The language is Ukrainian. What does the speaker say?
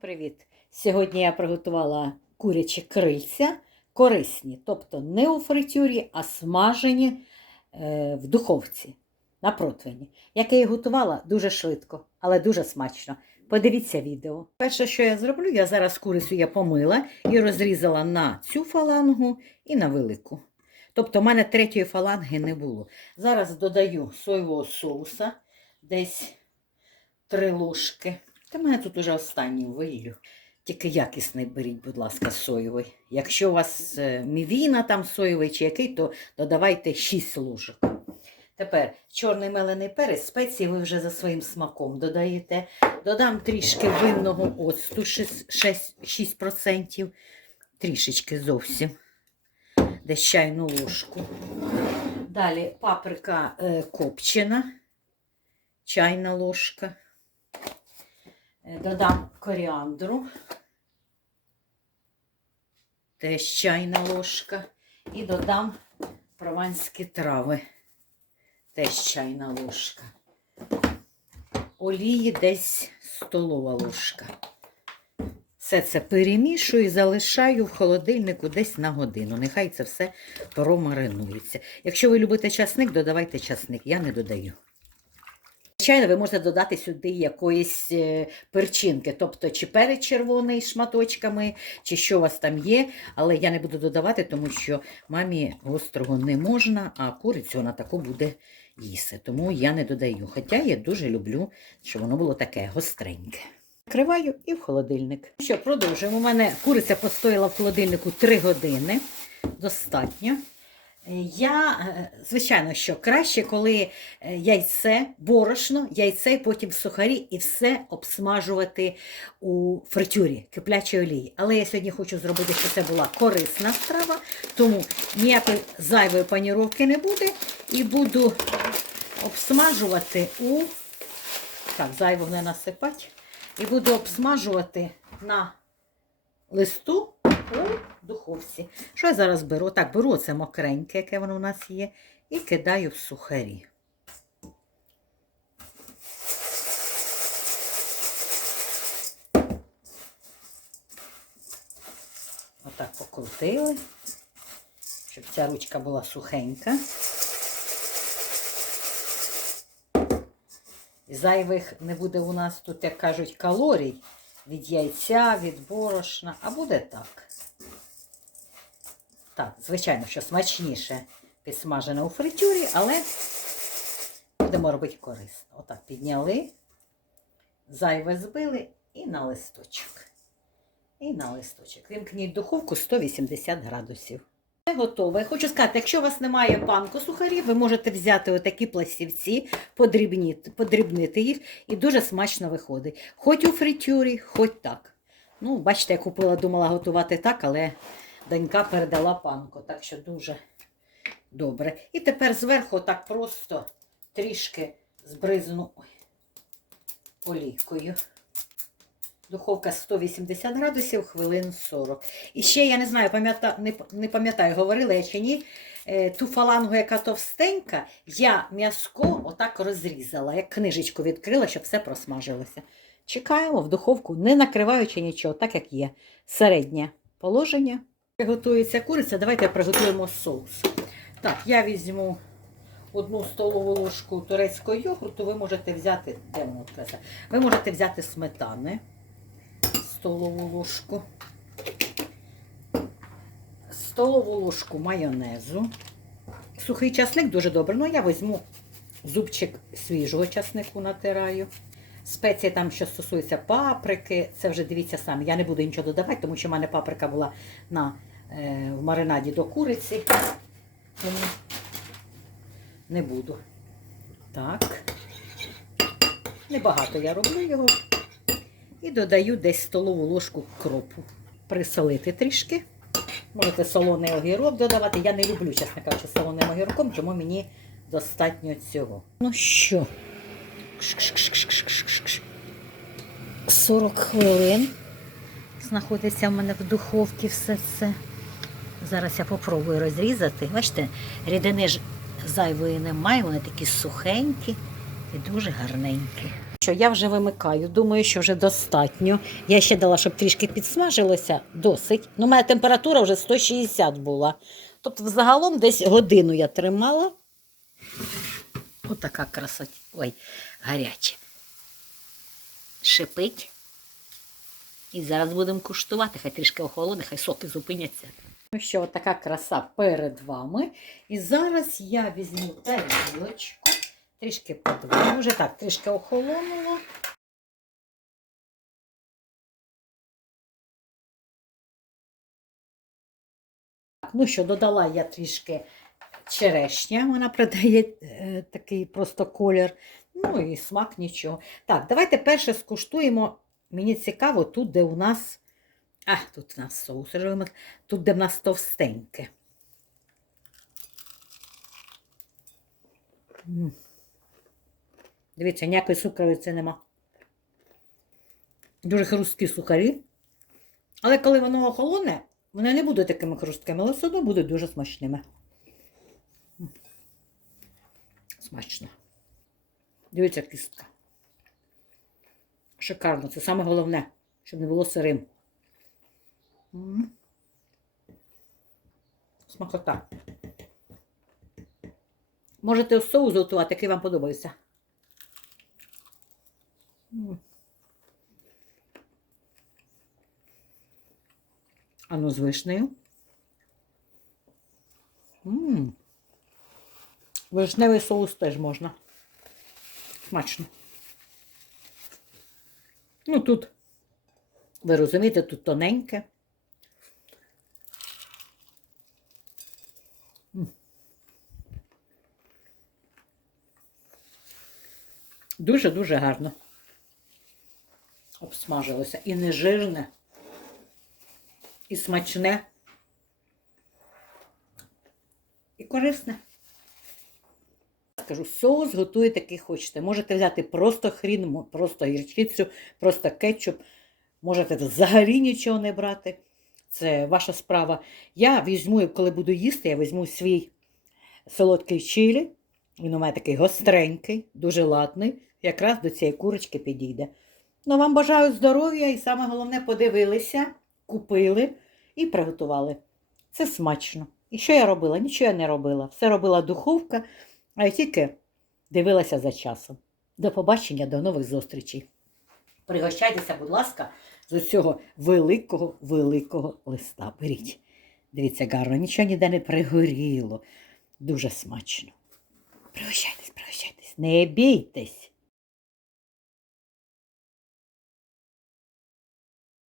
Привіт! Сьогодні я приготувала курячі крильця, корисні, тобто не у фритюрі, а смажені е, в духовці на противні. Як я їх готувала дуже швидко, але дуже смачно. Подивіться відео. Перше, що я зроблю, я зараз курицю я помила і розрізала на цю фалангу і на велику. Тобто, в мене третьої фаланги не було. Зараз додаю соєвого соуса, десь три ложки. Та мене тут уже останній вилю. Тільки якісний беріть, будь ласка, соєвий. Якщо у вас е, мівіна там соєвий чи який, то додавайте 6 ложок. Тепер чорний мелений перець, спеції ви вже за своїм смаком додаєте. Додам трішки винного оцту 6%, 6%, трішечки зовсім, десь чайну ложку. Далі паприка е, копчена, чайна ложка. Е, Додам коріандру, теж чайна ложка. І додам прованські трави, теж чайна ложка. Олії десь столова ложка. Все це перемішую і залишаю в холодильнику десь на годину. Нехай це все промаринується. Якщо ви любите часник, додавайте часник. Я не додаю. Звичайно, ви можете додати сюди якоїсь е, перчинки, тобто чи перець червоний з шматочками, чи що у вас там є, але я не буду додавати, тому що мамі гострого не можна, а курицю вона таку буде їсти. Тому я не додаю. Хоча я дуже люблю, щоб воно було таке гостреньке. Накриваю і в холодильник. Що, продовжуємо. У мене куриця постояла в холодильнику 3 години. Достатньо. Я, е, звичайно, що краще, коли е, яйце, борошно, яйце потім сухарі і все обсмажувати у фритюрі, киплячій олії. Але я сьогодні хочу зробити, щоб це була корисна страва, тому ніякої зайвої паніровки не буде. І буду обсмажувати у. Так, зайвого не насипати. І буду обсмажувати на листу у духовці. Що я зараз беру? Так, беру це мокреньке, яке воно у нас є, і кидаю в сухарі. Отак покрутили, щоб ця ручка була сухенька. Зайвих не буде у нас тут, як кажуть, калорій від яйця, від борошна, а буде так. Так, звичайно, що смачніше підсмажене у фритюрі, але будемо робити корисно. Отак підняли, зайве збили і на листочок. І на листочок. Вимкніть духовку 180 градусів. Готове. Хочу сказати, якщо у вас немає панку сухарів, ви можете взяти отакі пластівці, подрібнити, подрібнити їх, і дуже смачно виходить. Хоч у фритюрі, хоч так. Ну, бачите, я купила, думала готувати так, але донька передала панку, так що дуже добре. І тепер зверху так просто трішки збризну олійкою. Духовка 180 градусів, хвилин 40. І ще я не знаю, пам'ята, не, не пам'ятаю, говорила я чи ні. е, Ту фалангу, яка товстенька, я м'язко отак розрізала, як книжечку відкрила, щоб все просмажилося. Чекаємо в духовку, не накриваючи нічого, так як є. Середнє положення. Готується куриця, давайте приготуємо соус. Так, я візьму одну столову ложку турецького йогурту, ви можете взяти, де воно? Ви можете взяти сметани, столову ложку, столову ложку майонезу. Сухий часник дуже добре. Ну, я візьму зубчик свіжого часнику натираю. Спеції там, що стосується паприки, це вже дивіться самі. Я не буду нічого додавати, тому що в мене паприка була на, е, в маринаді до куриці. Тому не буду. Так. Небагато я роблю його. І додаю десь столову ложку кропу. Присолити трішки. Можете солоний огірок додавати. Я не люблю, чесно кажучи, солоним огірком, тому мені достатньо цього. Ну що? 40 хвилин знаходиться в мене в духовці все це. Зараз я попробую розрізати. Бачите, рідини ж зайвої немає, вони такі сухенькі і дуже гарненькі. Що, я вже вимикаю. Думаю, що вже достатньо. Я ще дала, щоб трішки підсмажилося, досить. Ну, моя температура вже 160 була. Тобто, взагалом десь годину я тримала. Отака красота. Ой, гаряче. Шипить. І зараз будемо куштувати, хай трішки охолоне, хай соки зупиняться. Ну що, отака краса перед вами. І зараз я візьму тарілочку, трішки подвину, вже так, трішки охолонуло. Ну що, додала я трішки черешня, вона придає е, такий просто колір. Ну і смак нічого. Так, давайте перше скуштуємо. Мені цікаво, тут, де у нас. А, тут у нас соус рожевий, тут, де в нас товстеньке. М. Дивіться, ніякої сухариці нема. Дуже хрусткі сухарі. Але коли воно охолоне, вони не будуть такими хрусткими, але все одно будуть дуже смачними. Смачно. Дивіться, кістка. Шикарно. Це саме головне, щоб не було сирим. Смакота. Можете соус готувати, який вам подобається. М. А ну з вишнею. М. Вишневий соус теж можна. Смачно. Ну тут, ви розумієте, тут тоненьке. Дуже-дуже гарно обсмажилося. І не жирне, і смачне, і корисне. Скажу, соус готуєте, який хочете. Можете взяти просто хрін, просто гірчицю, просто кетчуп. Можете взагалі нічого не брати. Це ваша справа. Я візьму, коли буду їсти, я візьму свій солодкий чилі. Він у мене такий гостренький, дуже ладний. Якраз до цієї курочки підійде. Ну, вам бажаю здоров'я і саме головне подивилися, купили і приготували. Це смачно. І що я робила? Нічого я не робила. Все робила духовка, а я тільки дивилася за часом. До побачення, до нових зустрічей. Пригощайтеся, будь ласка, з цього великого, великого листа. Беріть. Дивіться, гарно, нічого ніде не пригоріло. Дуже смачно. Пригощайтесь, пригощайтесь, не бійтесь.